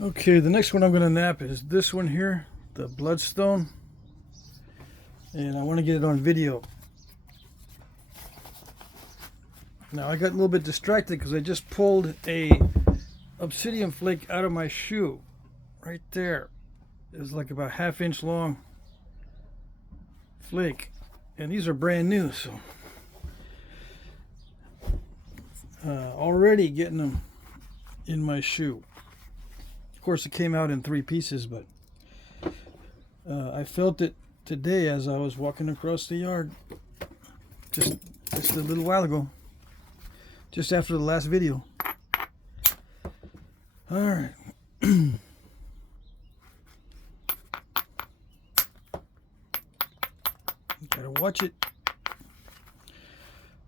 Okay, the next one I'm going to nap is this one here, the Bloodstone. And I want to get it on video. Now I got a little bit distracted because I just pulled a Obsidian flake out of my shoe. Right there. It was like about ½ inch long flake. And these are brand new, so already getting them in my shoe. Of course, it came out in 3 pieces, but I felt it today as I was walking across the yard just a little while ago, just after the last video. All right. Gotta watch it.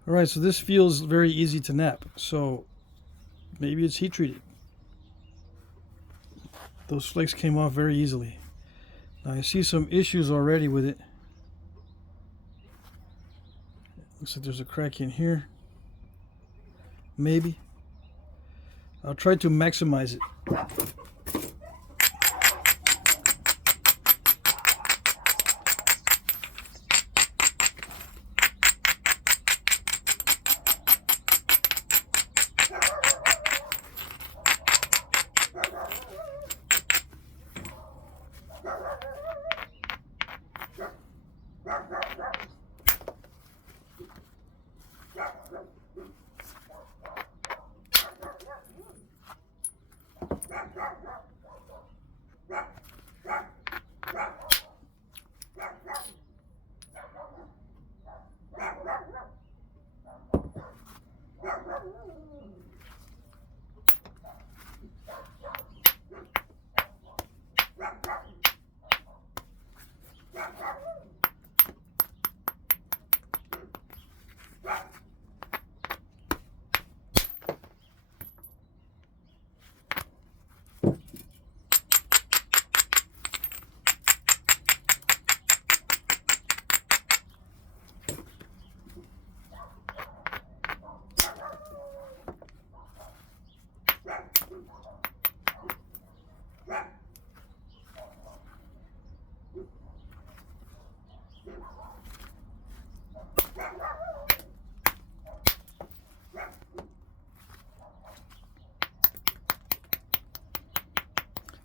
All right, so this feels very easy to nap, so maybe it's heat treated. Those flakes came off very easily. Now I see some issues already with it. Looks like there's a crack in here. Maybe. I'll try to maximize it.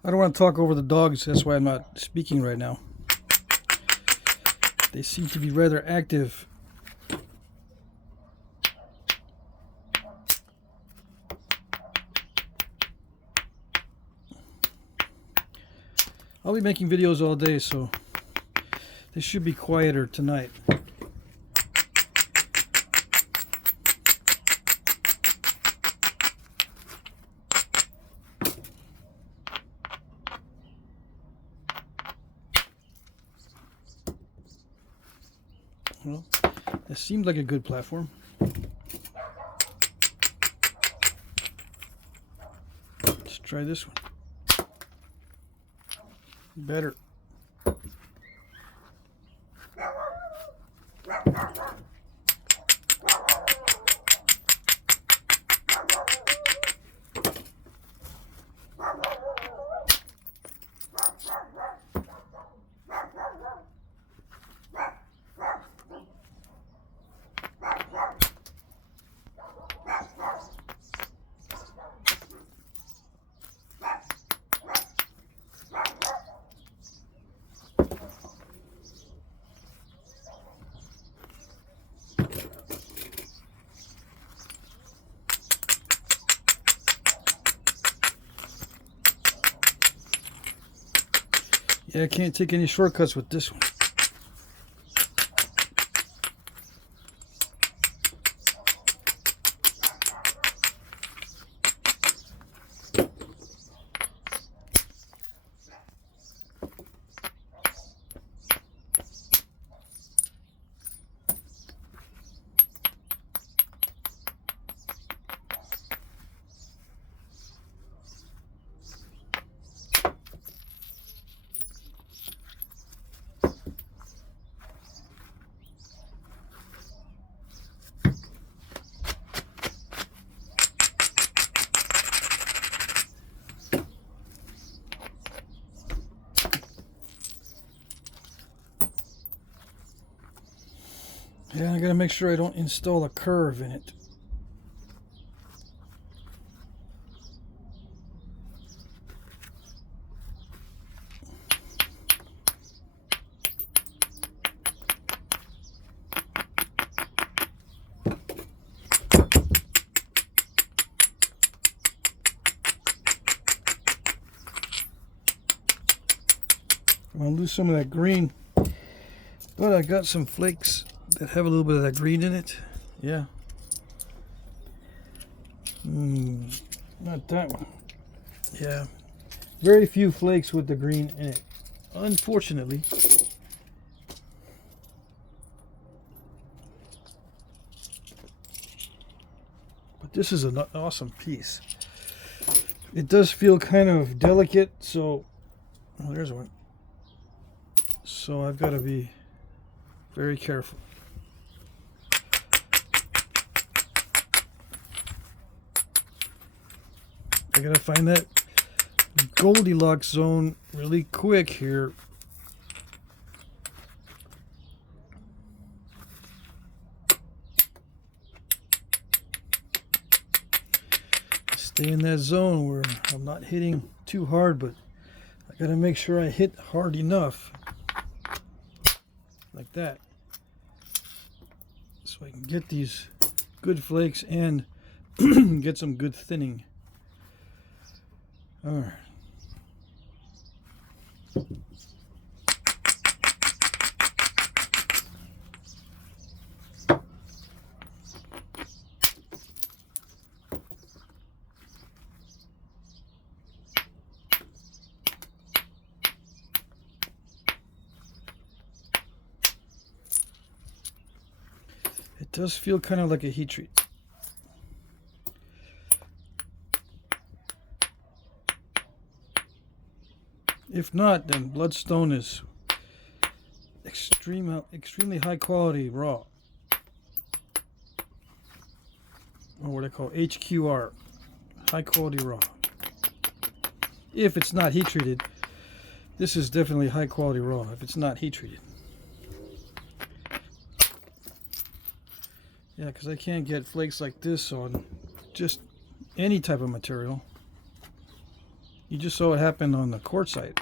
I don't want to talk over the dogs, that's why I'm not speaking right now. They seem to be rather active. I'll be making videos all day, so they should be quieter tonight. Well, it seemed like a good platform. Let's try this one. Better. Yeah, I can't take any shortcuts with this one. Yeah, I gotta make sure I don't install a curve in it. I'm gonna lose some of that green, but I got some flakes that have a little bit of that green in it. Yeah. Not that one. Yeah. Very few flakes with the green in it, unfortunately. But this is an awesome piece. It does feel kind of delicate, so... Oh, there's one. So I've got to be very careful. I gotta find that Goldilocks zone really quick here. Stay in that zone where I'm not hitting too hard, but I gotta make sure I hit hard enough. Like that. So I can get these good flakes and get some good thinning. All right. It does feel kind of like a heat treat. If not, then Bloodstone is extremely high quality raw. Or what I call HQR, high quality raw. If it's not heat treated, this is definitely high quality raw if it's not heat treated. Yeah, because I can't get flakes like this on just any type of material. You just saw it happen on the quartzite.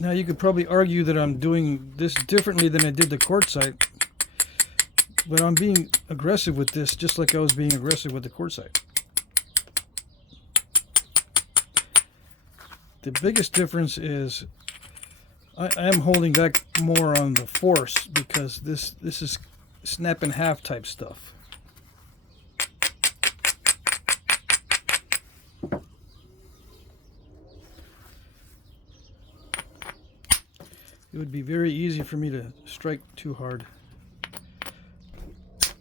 Now you could probably argue that I'm doing this differently than I did the quartzite, but I'm being aggressive with this just like I was being aggressive with the quartzite. The biggest difference is I am holding back more on the force because this is snap in half type stuff. It would be very easy for me to strike too hard.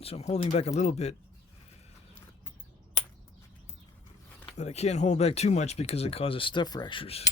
So I'm holding back a little bit. But I can't hold back too much because it causes step fractures.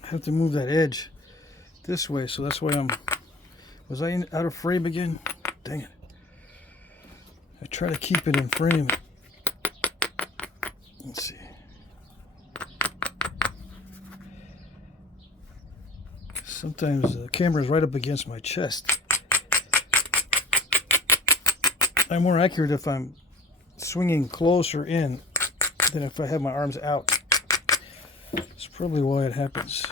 I have to move that edge this way, so that's why was I out of frame again? Dang it. I try to keep it in frame. Let's see. Sometimes the camera is right up against my chest. I'm more accurate if I'm swinging closer in than if I have my arms out. That's probably why it happens.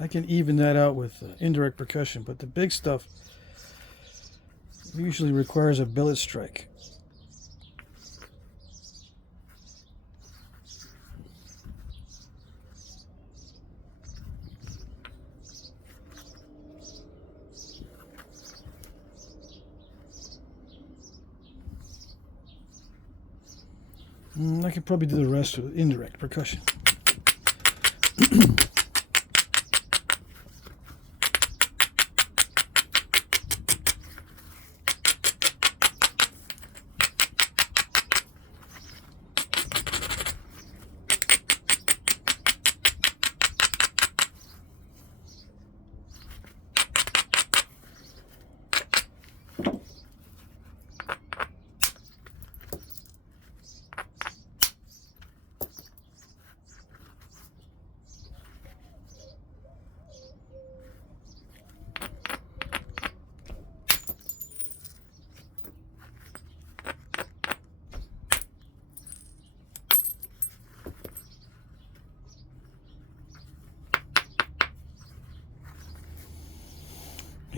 I can even that out with indirect percussion, but the big stuff usually requires a billet strike. I could probably do the rest with indirect percussion.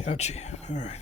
Ouchie. All right.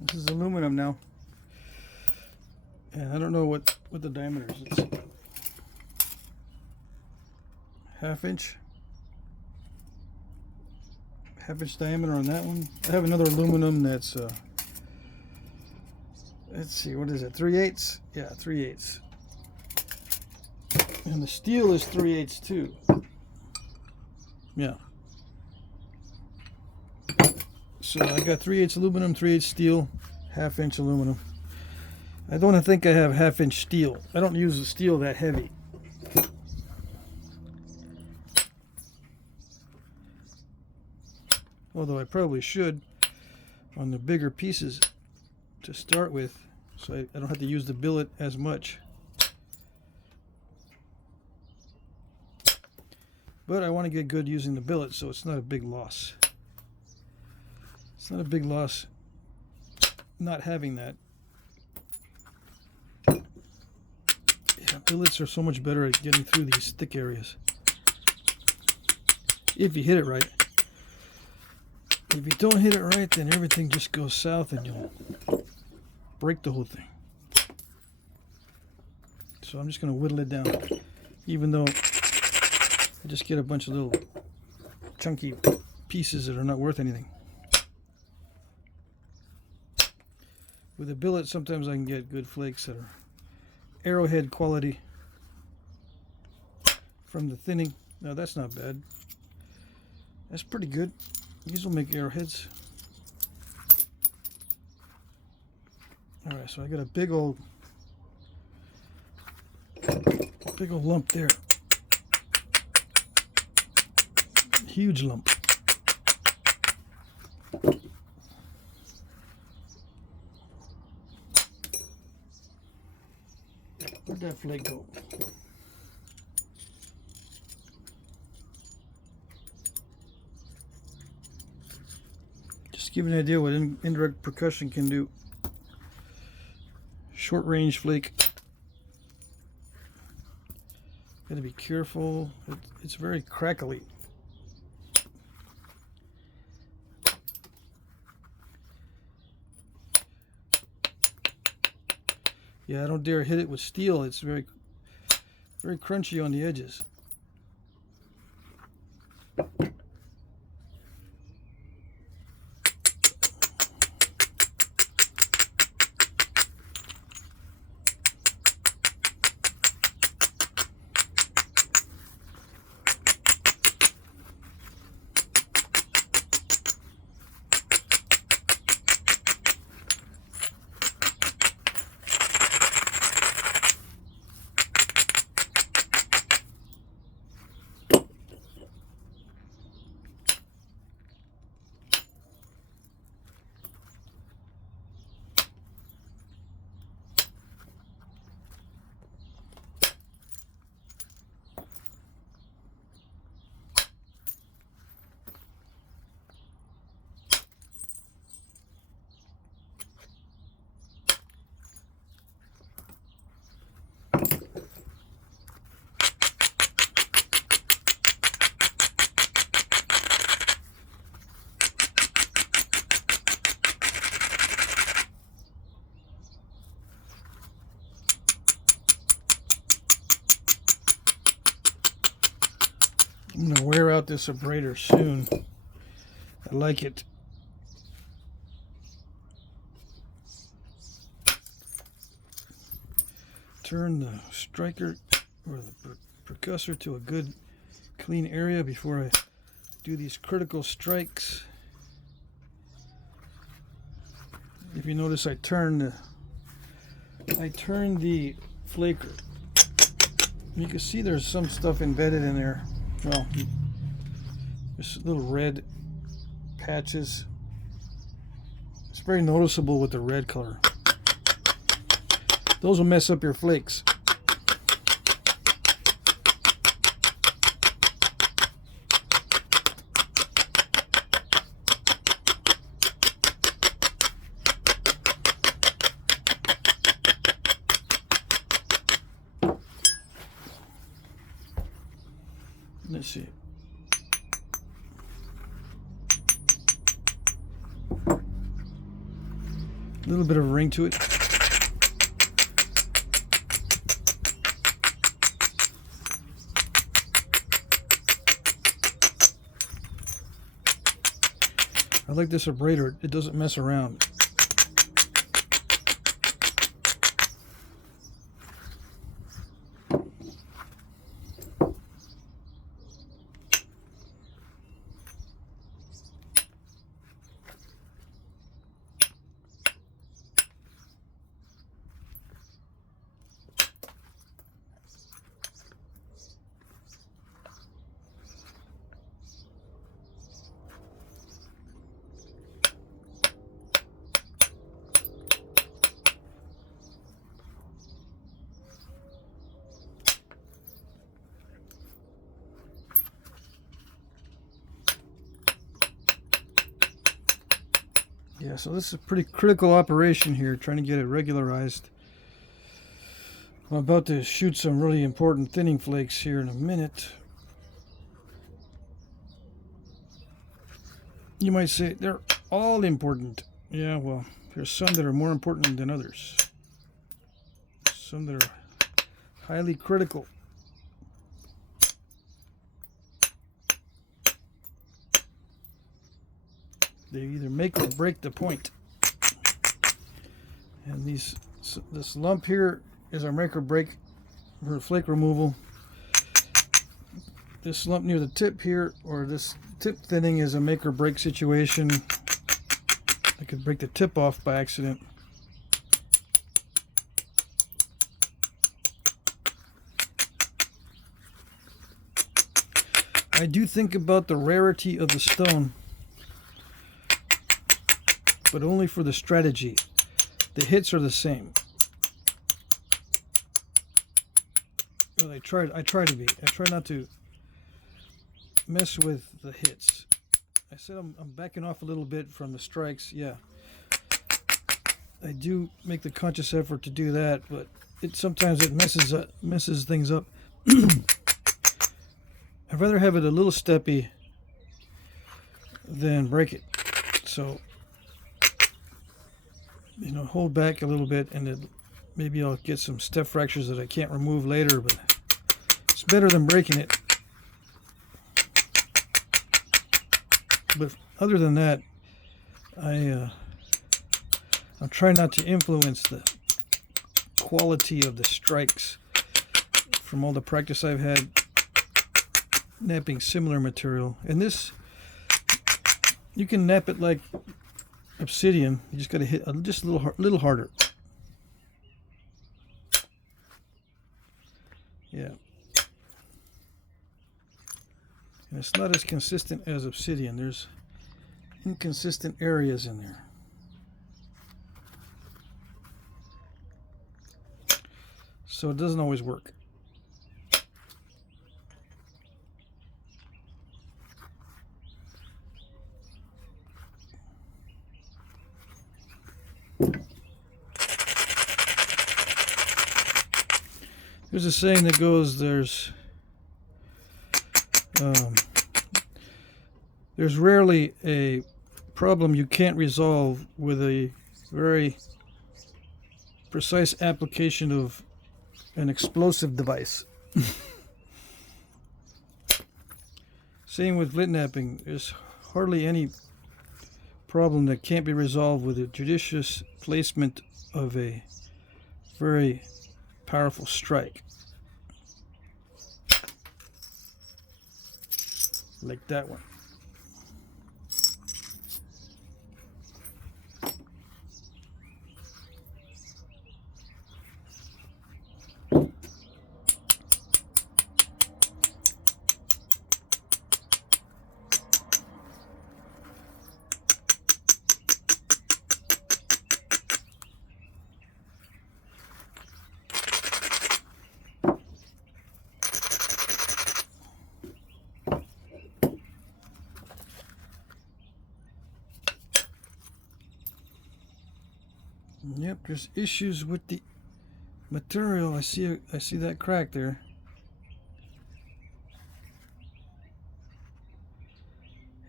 This is aluminum now, and I don't know what the diameter is. It's half inch diameter on that one. I have another aluminum that's let's see, what is it, 3/8? Yeah, 3/8. And the steel is 3/8 too. Yeah. So I got 3/8 aluminum, 3/8 steel, half-inch aluminum. I don't think I have half-inch steel. I don't use the steel that heavy. Although I probably should on the bigger pieces to start with, so I don't have to use the billet as much. But I want to get good using the billet, so it's not a big loss. It's not a big loss not having that. Yeah, billets are so much better at getting through these thick areas. If you hit it right. If you don't hit it right, then everything just goes south and you'll break the whole thing. So I'm just going to whittle it down, even though I just get a bunch of little chunky pieces that are not worth anything. With a billet, sometimes I can get good flakes that are Arrowhead quality from the thinning. Now that's not bad. That's pretty good. These will make arrowheads. Alright, so I got a big old lump there. Huge lump. Where'd that flake go? Just to give you an idea what indirect percussion can do. Short range flake. Gotta be careful. It's very crackly. Yeah, I don't dare hit it with steel. It's very crunchy on the edges. I'm gonna wear out this abrader soon. I like it. Turn the striker or the percussor to a good clean area before I do these critical strikes. If you notice, I turn the flaker. You can see there's some stuff embedded in there. Well, there's little red patches. It's very noticeable with the red color. Those will mess up your flakes. Let's see. A little bit of a ring to it. I like this abrader. It doesn't mess around. Yeah, so this is a pretty critical operation here, trying to get it regularized. I'm about to shoot some really important thinning flakes here in a minute. You might say they're all important. Yeah, well, there's some that are more important than others. Some that are highly critical. They either make or break the point. And this lump here is our make or break for flake removal. This lump near the tip here, or this tip thinning, is a make or break situation. I could break the tip off by accident. I do think about the rarity of the stone, but only for the strategy. The hits are the same. Well, I try to be. I try not to mess with the hits. I said I'm backing off a little bit from the strikes. Yeah, I do make the conscious effort to do that, but sometimes it messes things up. I'd rather have it a little steppy than break it. So, you know, hold back a little bit, and then maybe I'll get some step fractures that I can't remove later, but it's better than breaking it. But other than that, I'm trying not to influence the quality of the strikes from all the practice I've had knapping similar material. And this, you can knap it like Obsidian. You just got to hit just a little harder. Yeah. And it's not as consistent as Obsidian. There's inconsistent areas in there. So it doesn't always work. There's a saying that goes, there's rarely a problem you can't resolve with a very precise application of an explosive device. Same with Flintknapping. There's hardly any problem that can't be resolved with a judicious placement of a very powerful strike. Like that one. Yep, there's issues with the material. I see that crack there.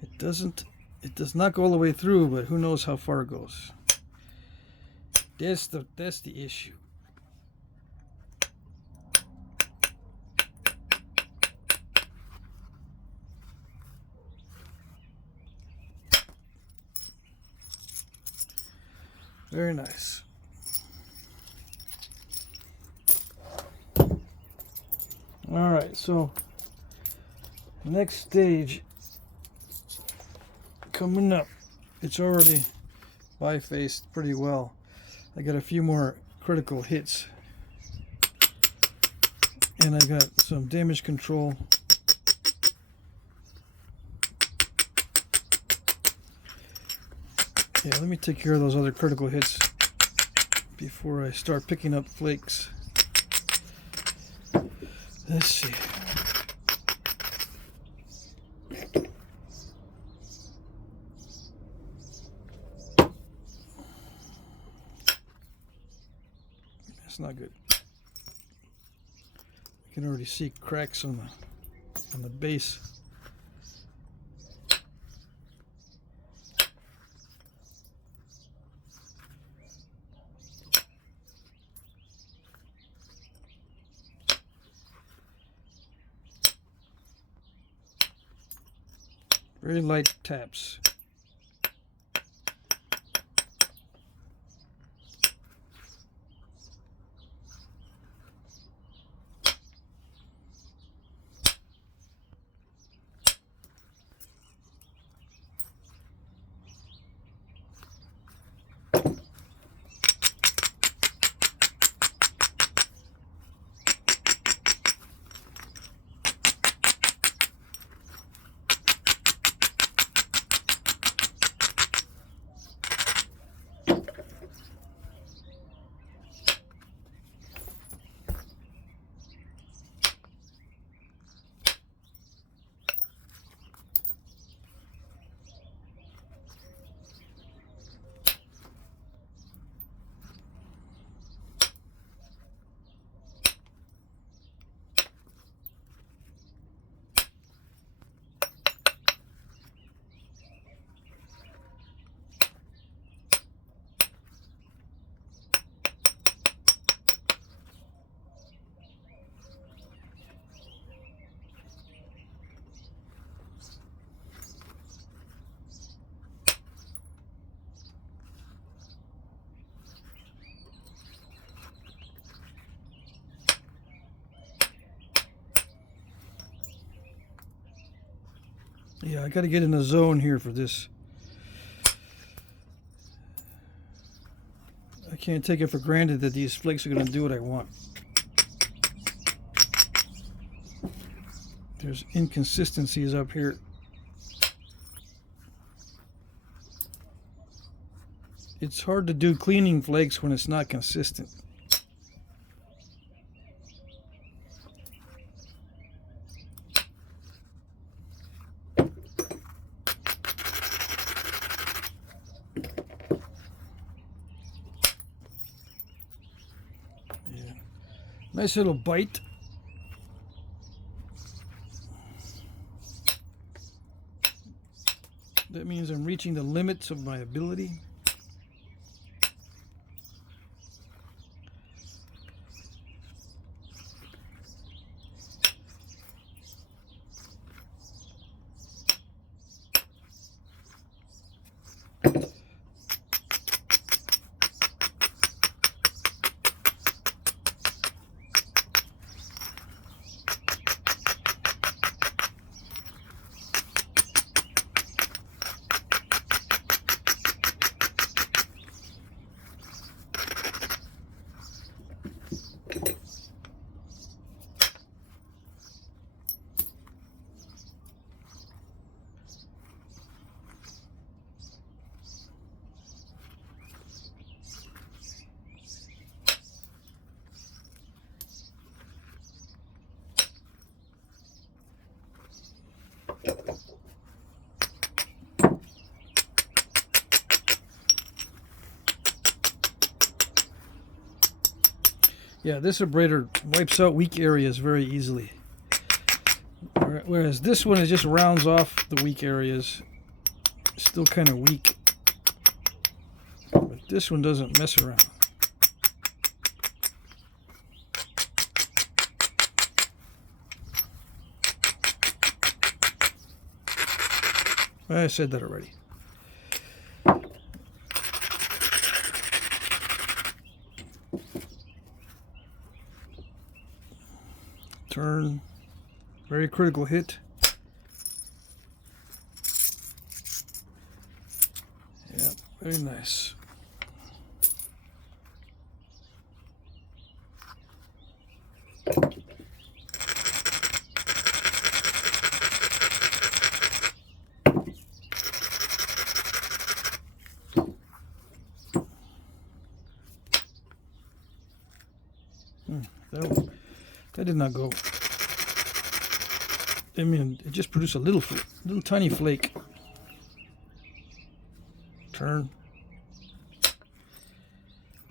It does not go all the way through, but who knows how far it goes. That's the issue. Very nice. All right, so next stage coming up. It's already bifaced pretty well. I got a few more critical hits, and I got some damage control. Yeah, let me take care of those other critical hits before I start picking up flakes. Let's see. That's not good. I can already see cracks on the base. Very light taps. Yeah, I got to get in the zone here for this. I can't take it for granted that these flakes are going to do what I want. There's inconsistencies up here. It's hard to do cleaning flakes when it's not consistent. Nice little bite. That means I'm reaching the limits of my ability. Yeah, this abrader wipes out weak areas very easily. Whereas this one, it just rounds off the weak areas. Still kind of weak. But this one doesn't mess around. I said that already. Turn. Very critical hit. Yeah, very nice. That did not go. I mean, it just produced a little tiny flake. Turn.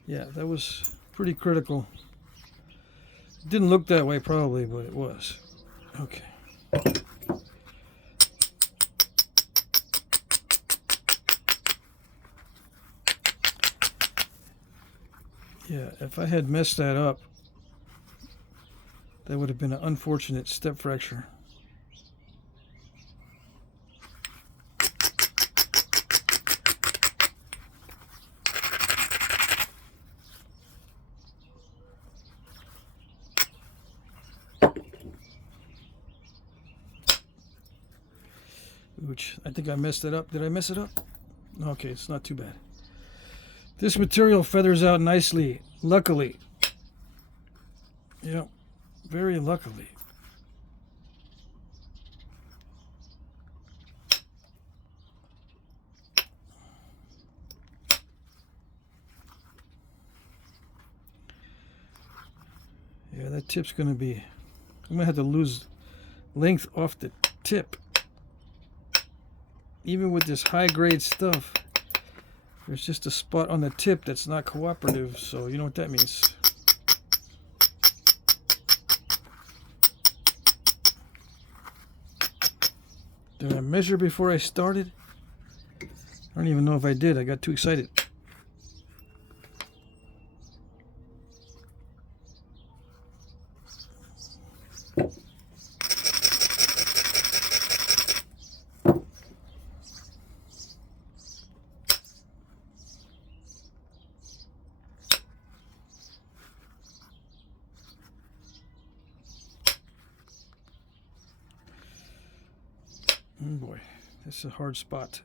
Yeah, that was pretty critical. It didn't look that way probably, but it was. Okay. Yeah, if I had messed that up, that would have been an unfortunate step fracture. Which I think I messed it up. Did I mess it up? Okay, it's not too bad. This material feathers out nicely, luckily. Yeah, very luckily. Yeah, that tip's going to be... I'm going to have to lose length off the tip. Even with this high-grade stuff, there's just a spot on the tip that's not cooperative, so you know what that means. Did I measure before I started? I don't even know if I did. I got too excited. Oh boy, this is a hard spot.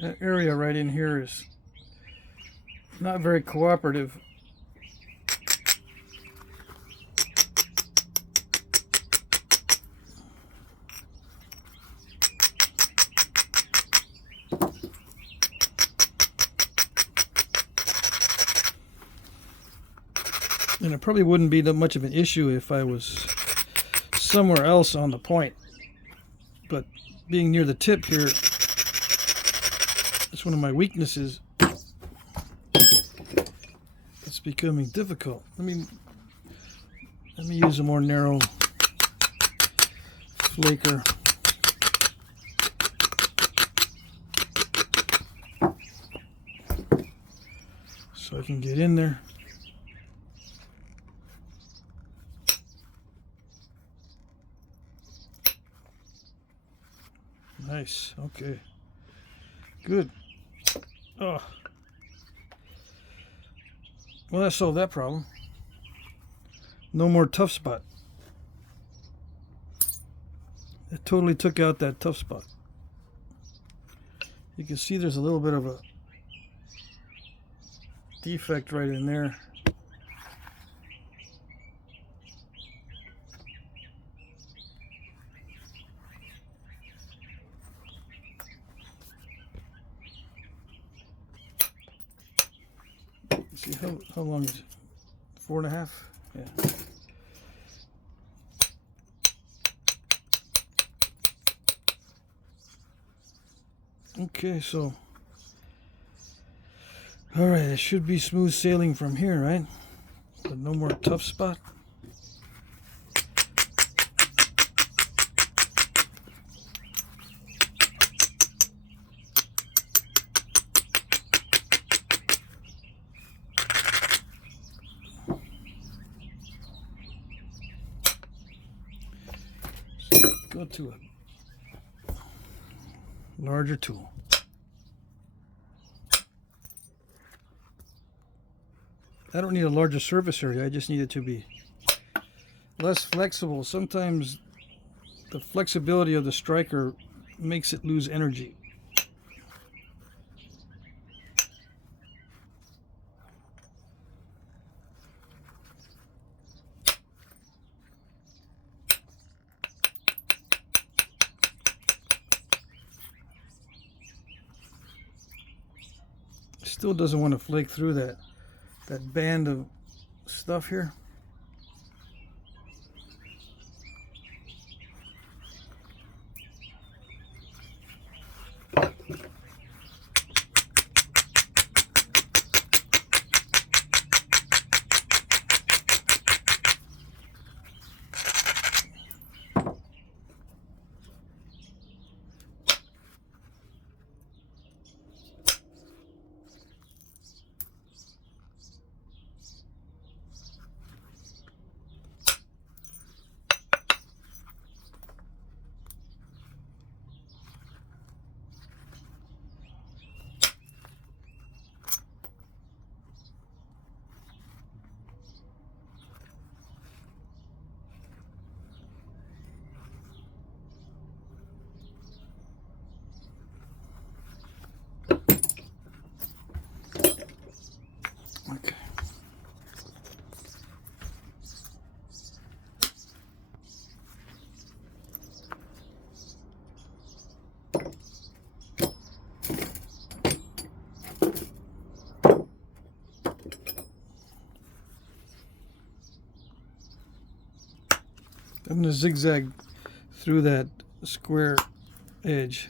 That area right in here is not very cooperative. And it probably wouldn't be that much of an issue if I was somewhere else on the point. But being near the tip here, it's one of my weaknesses. It's becoming difficult. Let me use a more narrow flaker. So I can get in there. Nice. Okay. Good. Oh. Well, that solved that problem. No more tough spot. It totally took out that tough spot. You can see there's a little bit of a defect right in there. See how long is it? 4.5? Yeah. Okay, so all right, it should be smooth sailing from here, right? But no more tough spot. Go to a larger tool. I don't need a larger surface area, I just need it to be less flexible. Sometimes the flexibility of the striker makes it lose energy. Still doesn't want to flake through that band of stuff here. Okay. I'm going to zigzag through that square edge.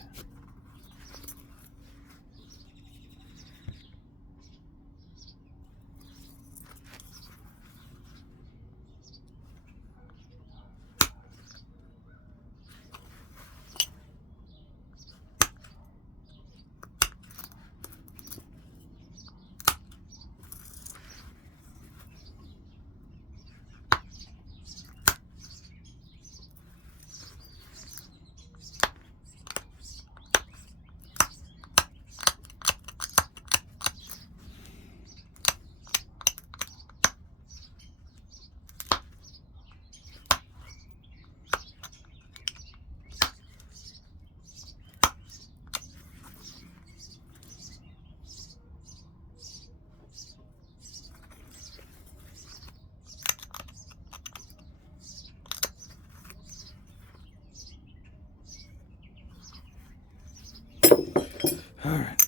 All right,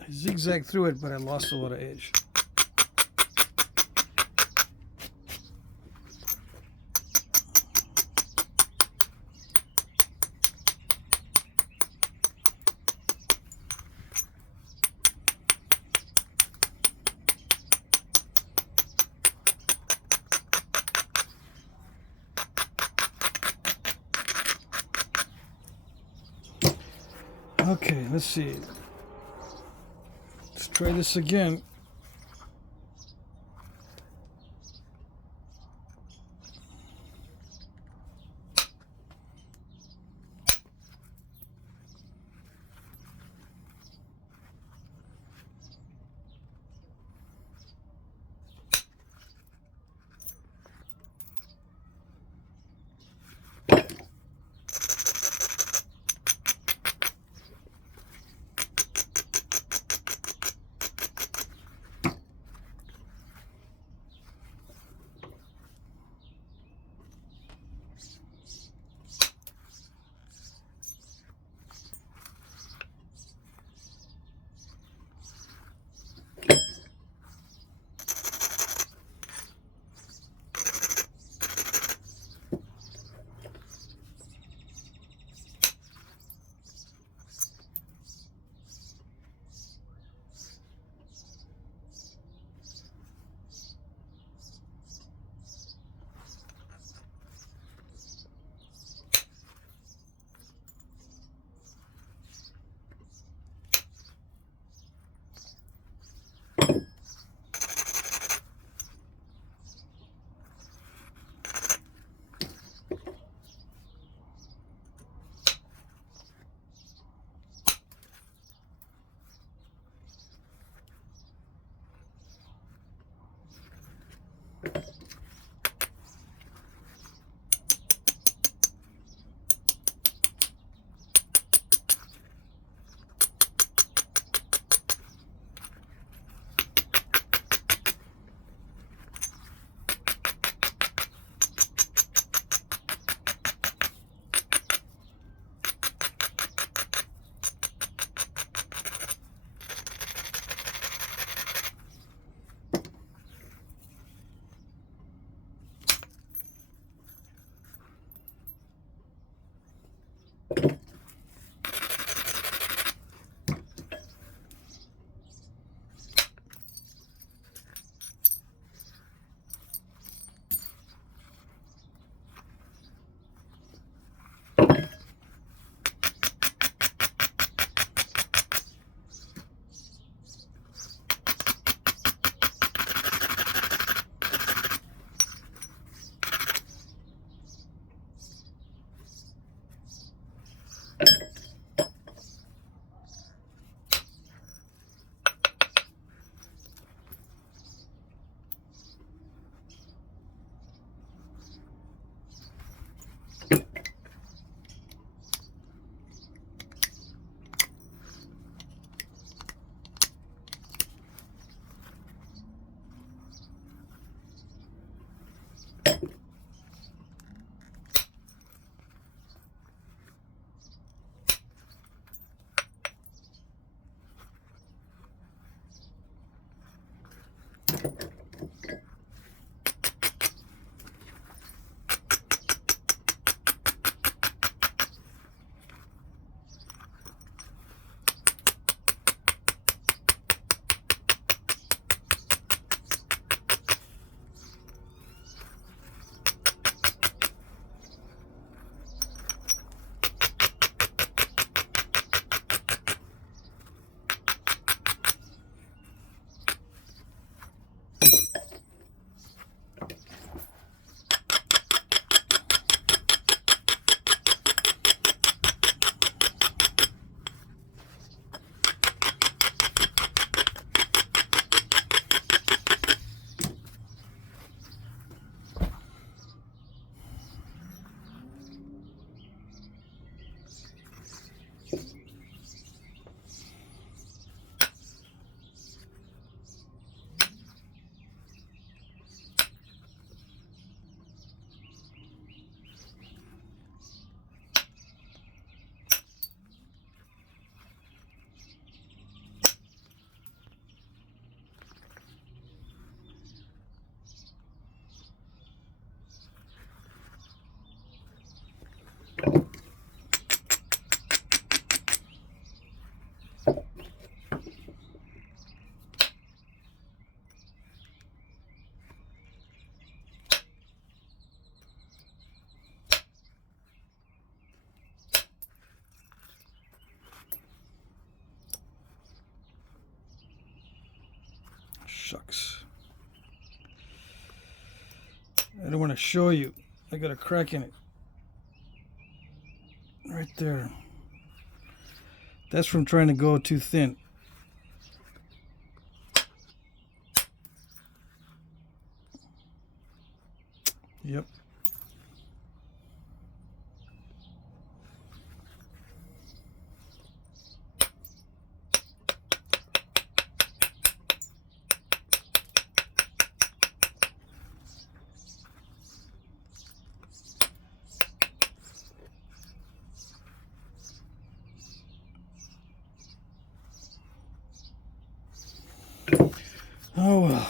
I zigzagged through it, but I lost a lot of edge. Okay, let's see. Let's try this again. Shucks. I don't want to show you. I got a crack in it. Right there. That's from trying to go too thin. Yep. Oh well.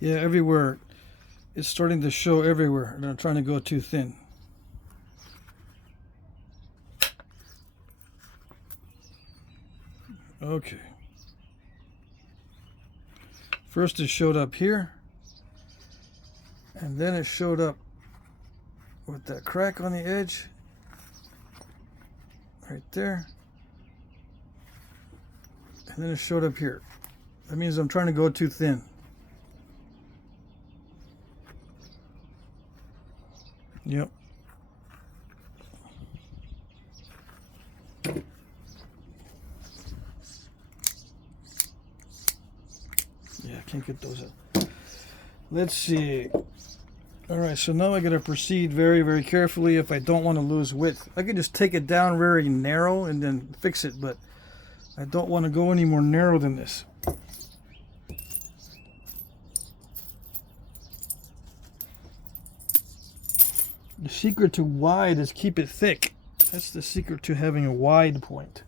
Yeah, everywhere. It's starting to show everywhere, and I'm trying to go too thin. Okay. First it showed up here, and then it showed up with that crack on the edge, right there, and then it showed up here. That means I'm trying to go too thin. Yep. Yeah, I can't get those out. Let's see. Alright, so now I gotta proceed very, very carefully if I don't want to lose width. I could just take it down very narrow and then fix it, but I don't want to go any more narrow than this. The secret to wide is keep it thick. That's the secret to having a wide point.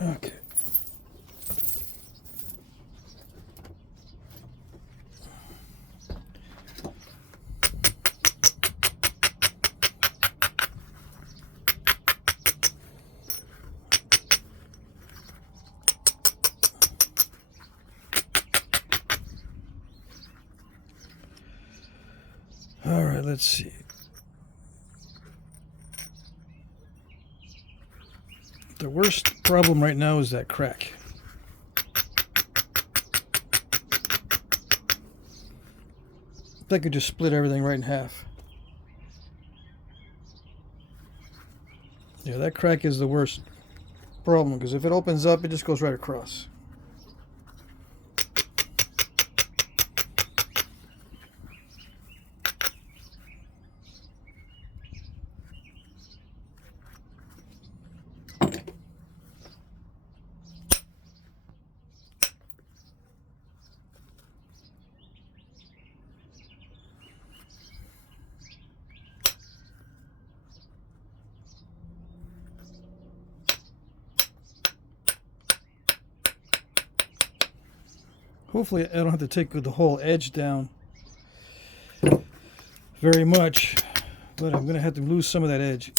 Okay. All right, let's see. The worst problem right now is that crack. I could just split everything right in half. Yeah, that crack is the worst problem because if it opens up, it just goes right across. Hopefully I don't have to take the whole edge down very much, but I'm going to have to lose some of that edge.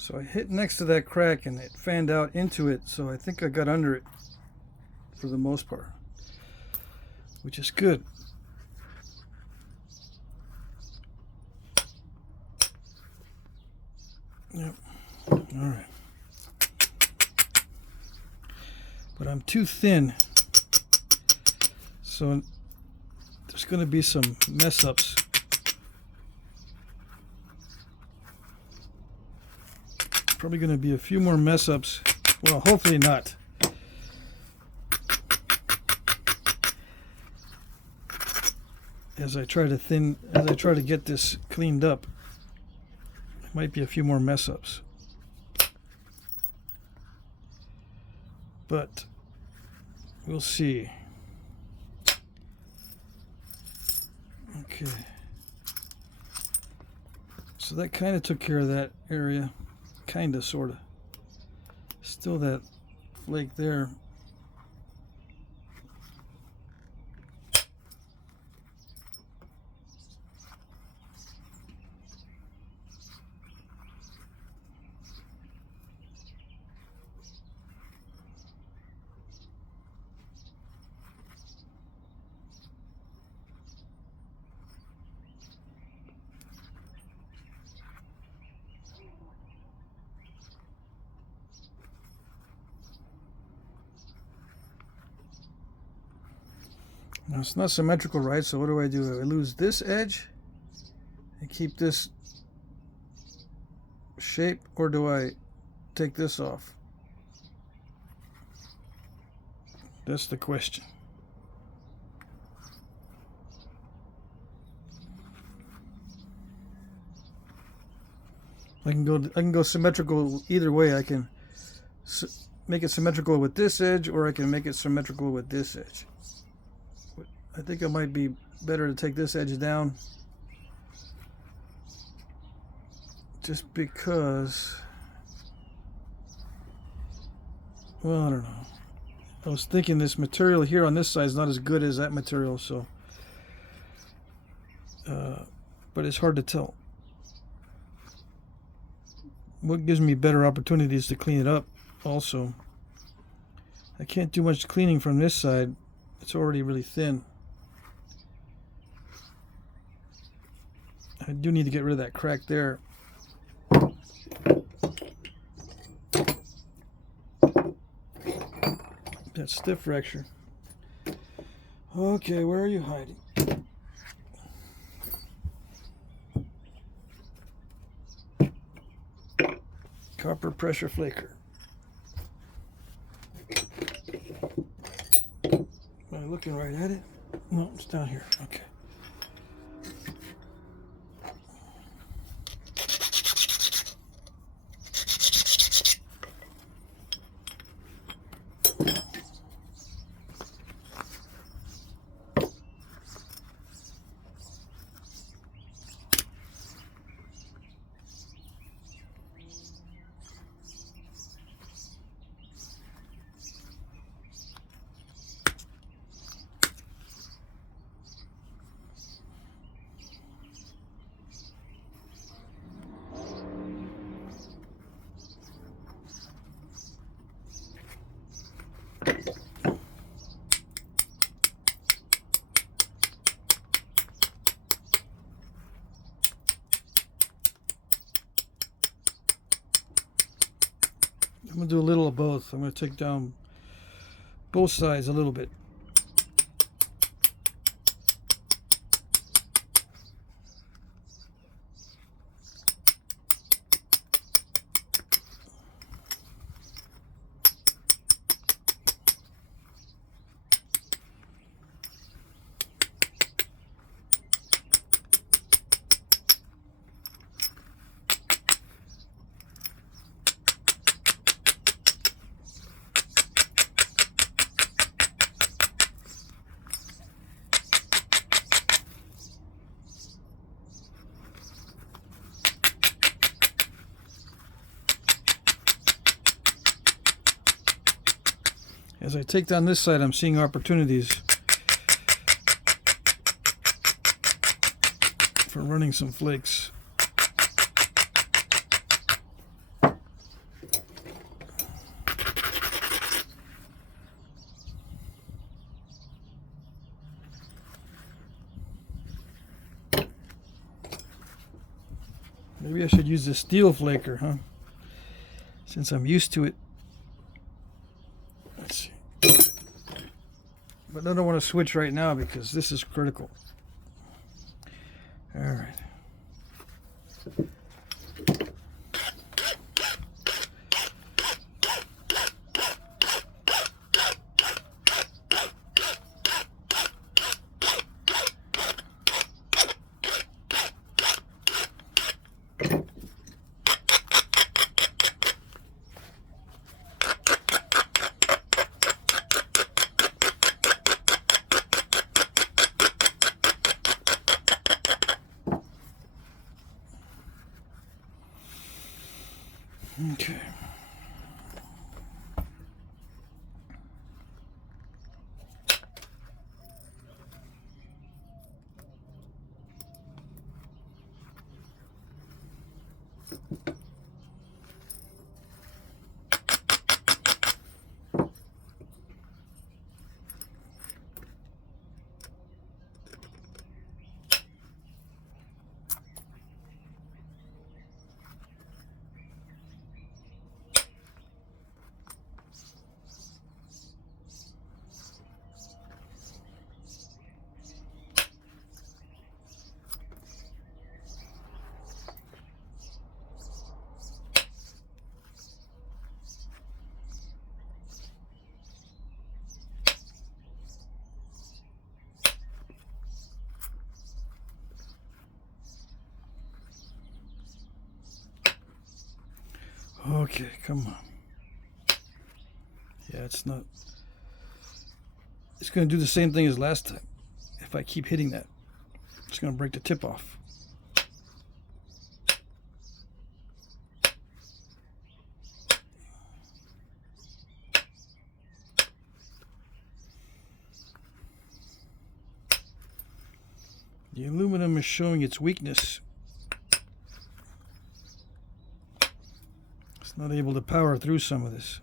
So I hit next to that crack and it fanned out into it, so I think I got under it for the most part, which is good. Yep. All right. But I'm too thin, so there's going to be some mess ups. Probably going to be a few more mess ups. Well, hopefully not. As I try to get this cleaned up, there might be a few more mess ups. But we'll see. Okay. So that kind of took care of that area. Kind of, sort of. Still that flake there. Now it's not symmetrical, right? So what do? I lose this edge and keep this shape, or do I take this off? That's the question. I can go symmetrical either way. I can make it symmetrical with this edge, or I can make it symmetrical with this edge. I think it might be better to take this edge down, just because, well, I don't know. I was thinking this material here on this side is not as good as that material, so but it's hard to tell. What gives me better opportunities to clean it up also? I can't do much cleaning from this side. It's already really thin. I do need to get rid of that crack there. That stiff fracture. Okay, where are you hiding? Copper pressure flaker. Am I looking right at it? No, it's down here. Okay. I'm going to do a little of both. I'm going to take down both sides a little bit. As I take down this side, I'm seeing opportunities for running some flakes. Maybe I should use the steel flaker, huh? Since I'm used to it. Let's see. But I don't want to switch right now because this is critical. All right. Okay. Okay, come on. Yeah, it's not. It's going to do the same thing as last time. If I keep hitting that, it's going to break the tip off. The aluminum is showing its weakness. It's not able to power through some of this.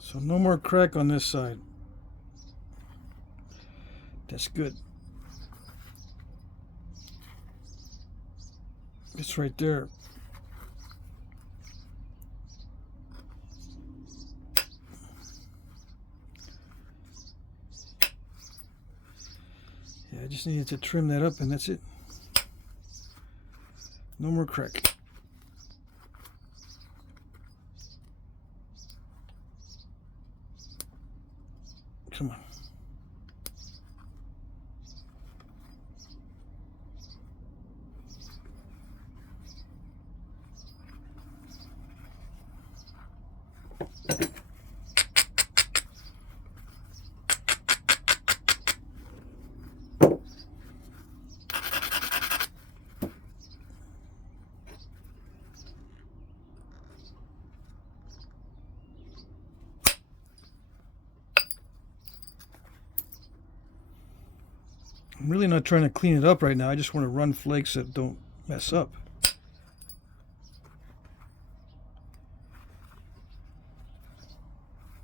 So no more crack on this side. That's good. It's right there. Yeah, I just needed to trim that up and that's it. No more crack. Come on. I'm really not trying to clean it up right now. I just want to run flakes that don't mess up.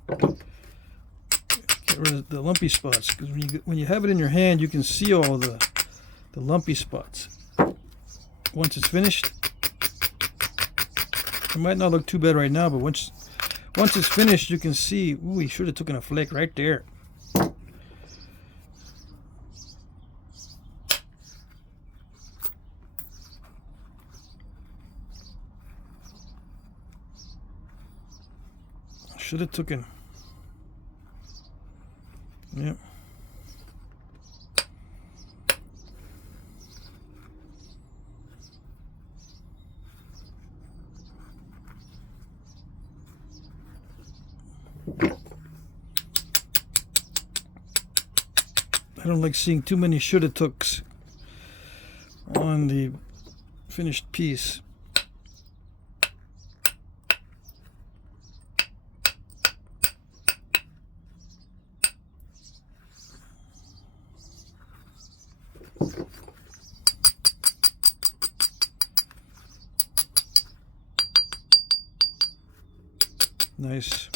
Get rid of the lumpy spots, because when you have it in your hand, you can see all the lumpy spots. Once it's finished, it might not look too bad right now, but once it's finished, you can see. Ooh, we should have taken a flake right there. Should have taken. Yep. I don't like seeing too many shoulda tooks on the finished piece. Nice.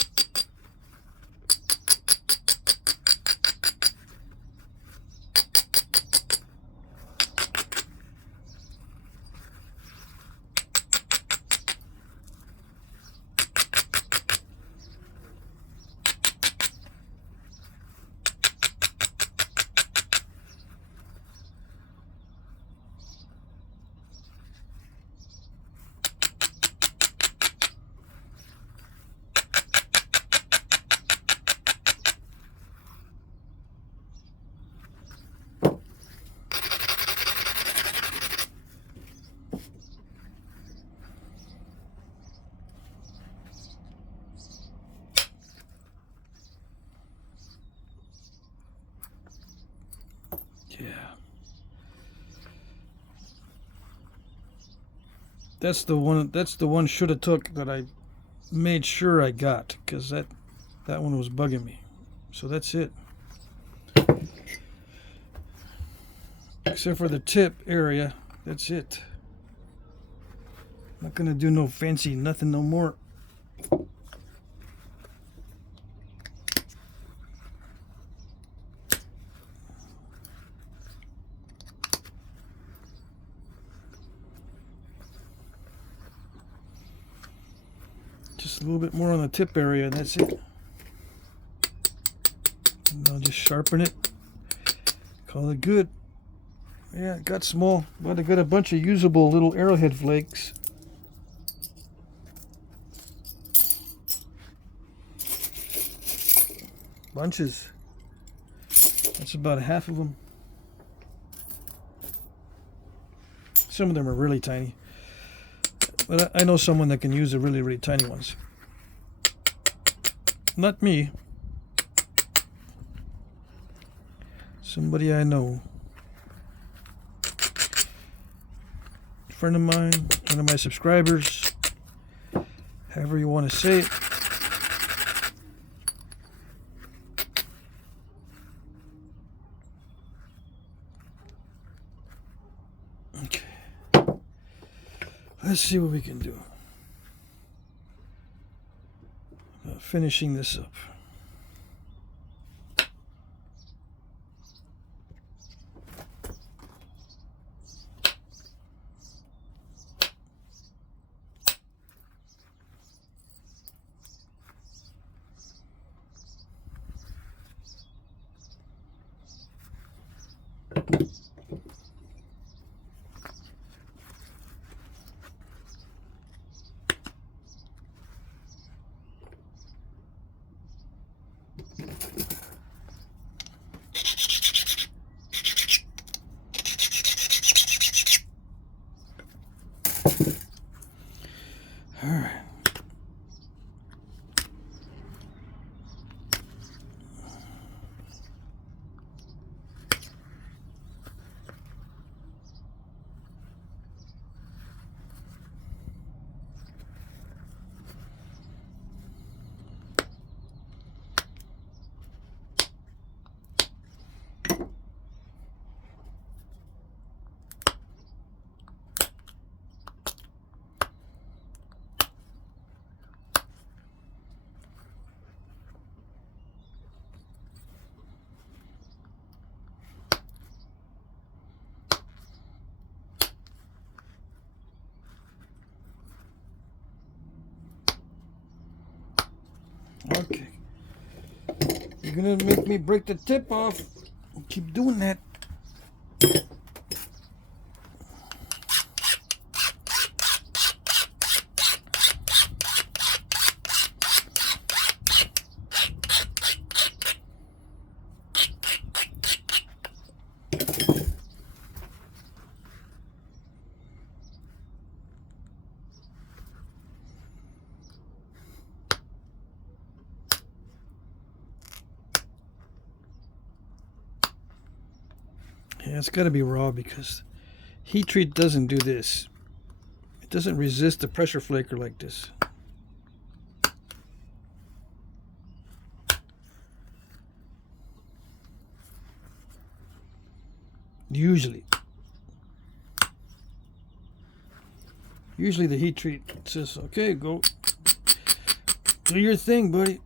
Yeah. That's the one shoulda took that I made sure I got, because that one was bugging me. So that's it. Except for the tip area, that's it. Not gonna do no fancy nothing no more. Just a little bit more on the tip area, and that's it. And I'll just sharpen it. Call it good. Yeah, it got small, but I got a bunch of usable little arrowhead flakes. Bunches. That's about half of them. Some of them are really tiny. But I know someone that can use the really, really tiny ones. Not me. Somebody I know. A friend of mine, one of my subscribers, however you want to say it. Okay. Let's see what we can do. Finishing this up. All right. You're gonna make me break the tip off. Keep doing that. Yeah, it's got to be raw because heat treat doesn't do this. It doesn't resist the pressure flaker like this. Usually the heat treat says, okay, go do your thing, buddy.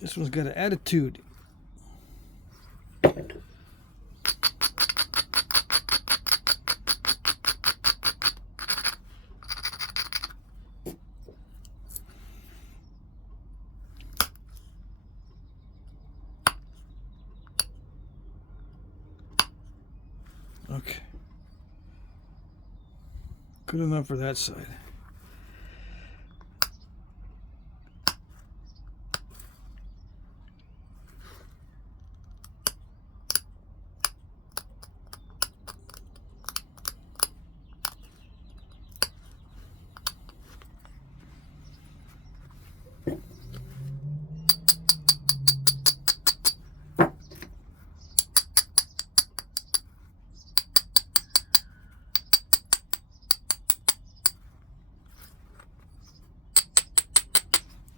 This one's got an attitude. Okay. Good enough for that side.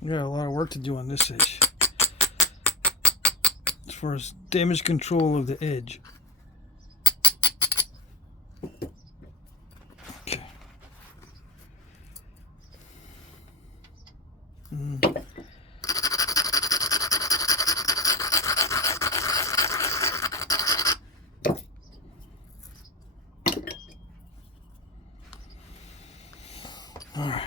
We got a lot of work to do on this edge as far as damage control of the edge. Okay. All right.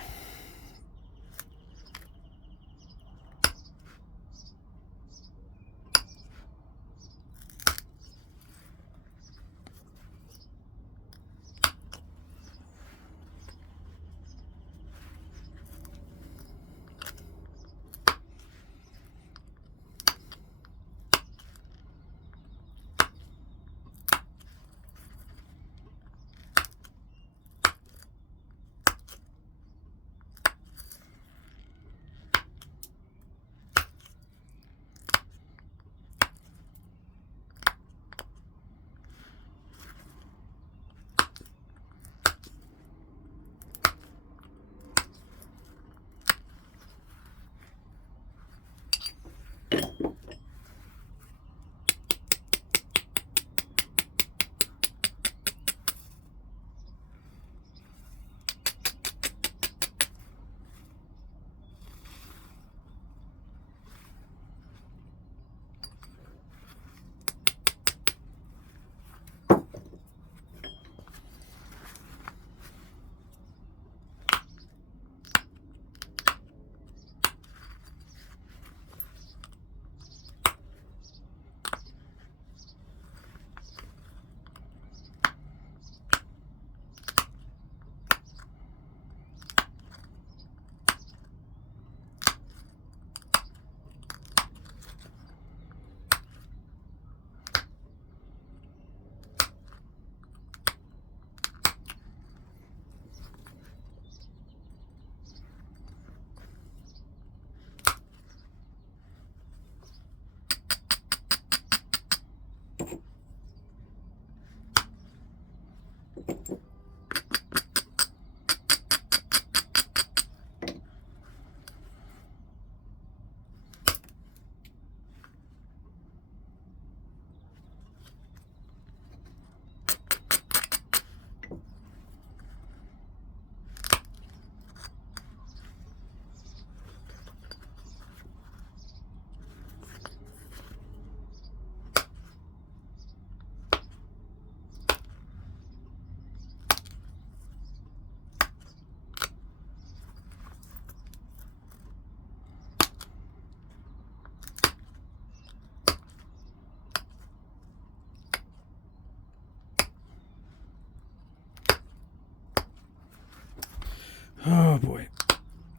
Oh boy.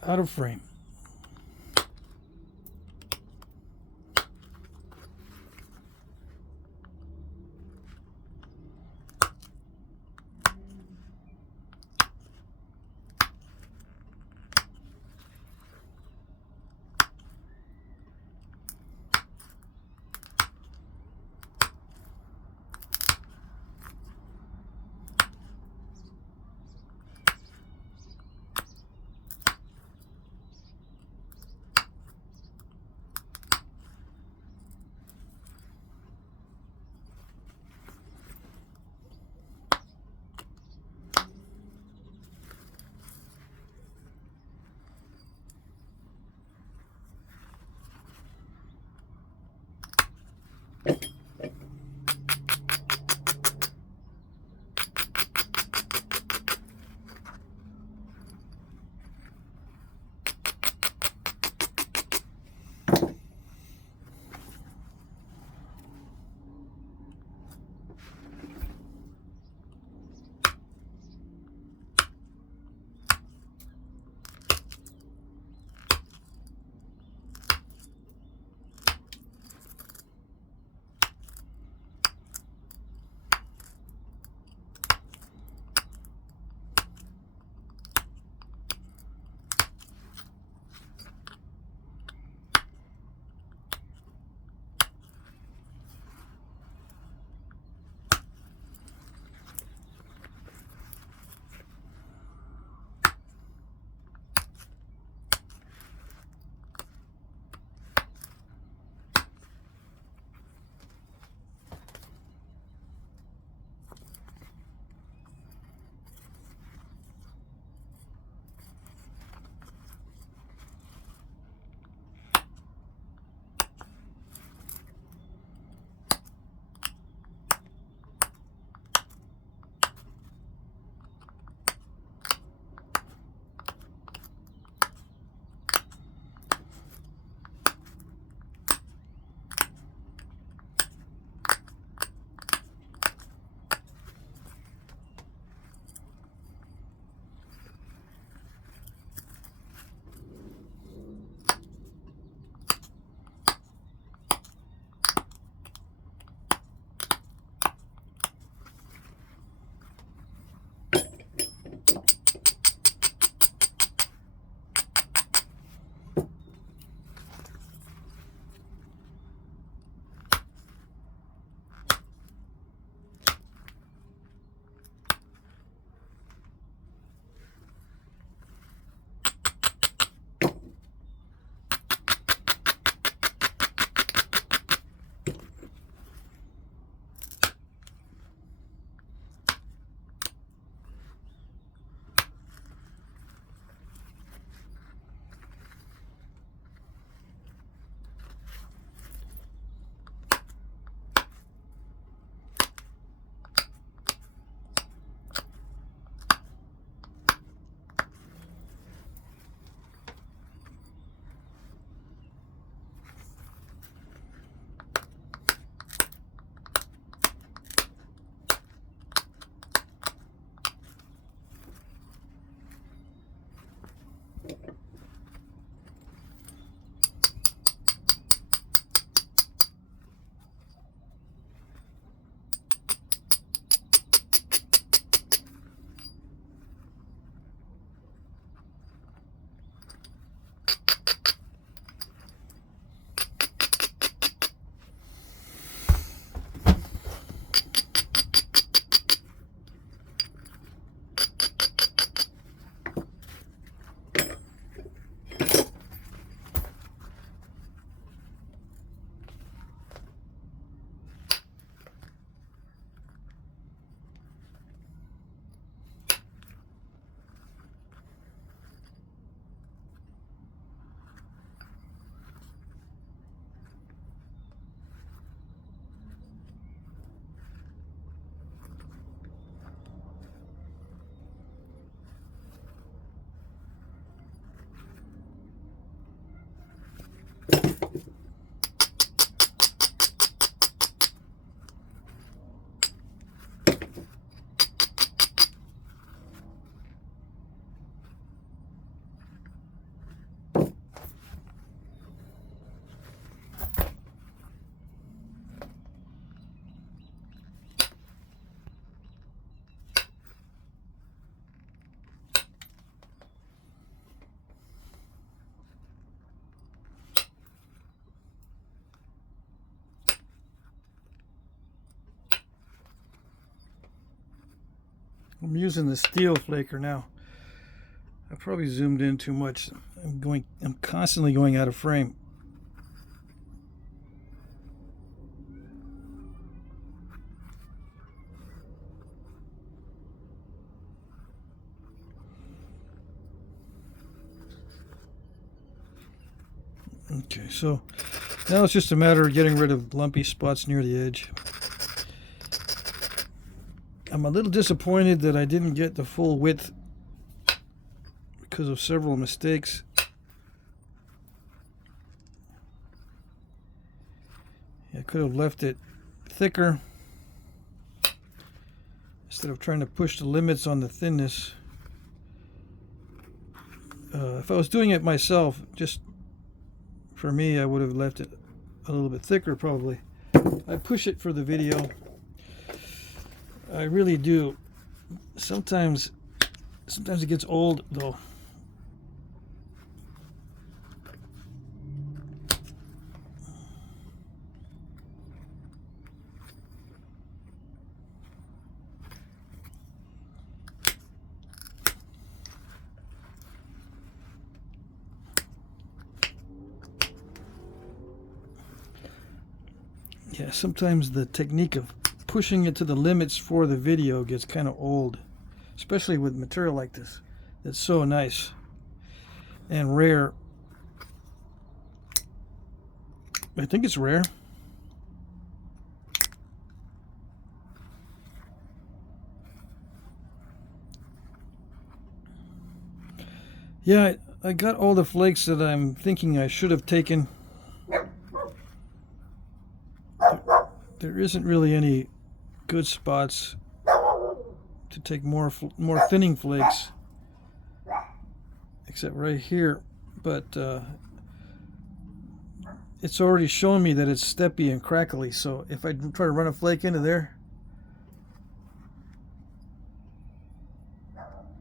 Out of frame. I'm using the steel flaker now. I probably zoomed in too much. I'm constantly going out of frame. Okay, so now it's just a matter of getting rid of lumpy spots near the edge. I'm a little disappointed that I didn't get the full width because of several mistakes. I could have left it thicker instead of trying to push the limits on the thinness. If I was doing it myself, just for me, I would have left it a little bit thicker probably. I push it for the video. I really do. Sometimes it gets old though. Yeah, sometimes the technique of pushing it to the limits for the video gets kind of old, especially with material like this. It's so nice and rare. I think it's rare. Yeah, I got all the flakes that I'm thinking I should have taken. There isn't really any good spots to take more thinning flakes, except right here. But it's already shown me that it's steppy and crackly. So if I try to run a flake into there,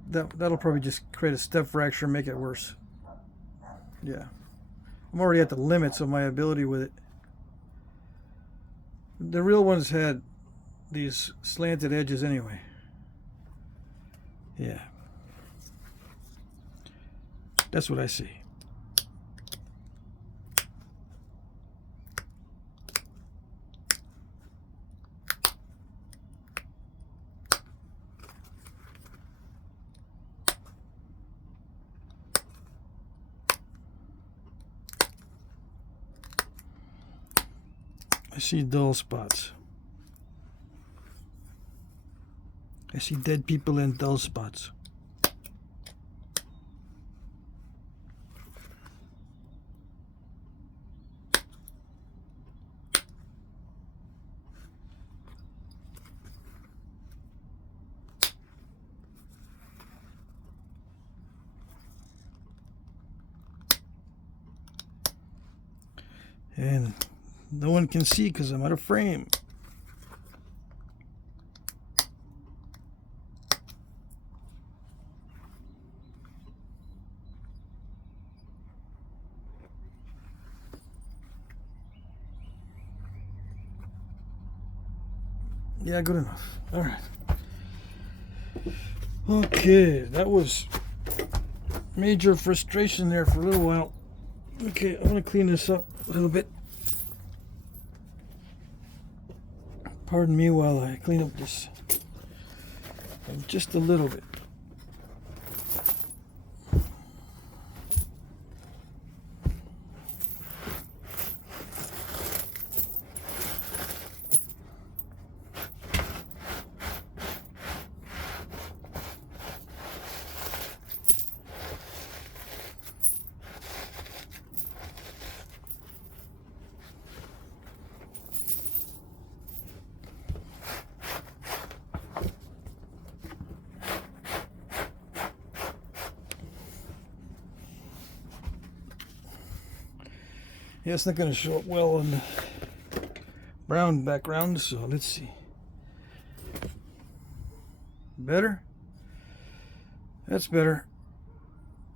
that'll probably just create a step fracture and make it worse. Yeah, I'm already at the limits of my ability with it. The real ones had these slanted edges anyway. Yeah. That's what I see. I see dull spots. I see dead people in dull spots. And no one can see because I'm out of frame. Yeah, good enough. All right. Okay, that was major frustration there for a little while. Okay, I'm going to clean this up a little bit. Pardon me while I clean up this just a little bit. Yeah, it's not going to show up well on the brown background, so let's see. Better? That's better.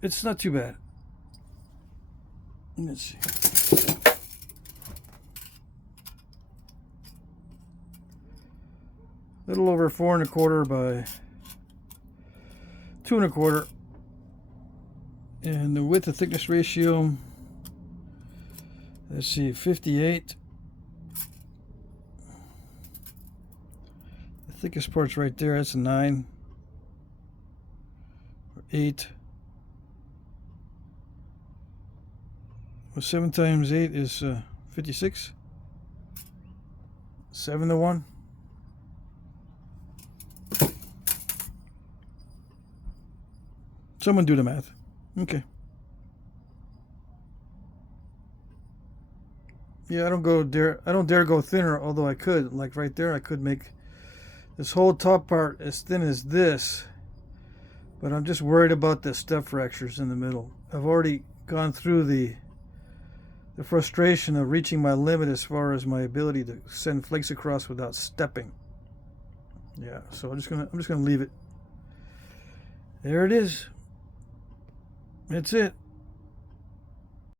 It's not too bad. Let's see. A little over 4 1/4 by 2 1/4. And the width to thickness ratio, let's see, 58. The thickest part's right there, that's a 9 or 8. Well, 7 times 8 is 56. 7 to 1. Someone do the math. Okay. Yeah, I don't dare go thinner, although I could. Like right there, I could make this whole top part as thin as this. But I'm just worried about the step fractures in the middle. I've already gone through the frustration of reaching my limit as far as my ability to send flakes across without stepping. Yeah, so I'm just gonna leave it. There it is. That's it.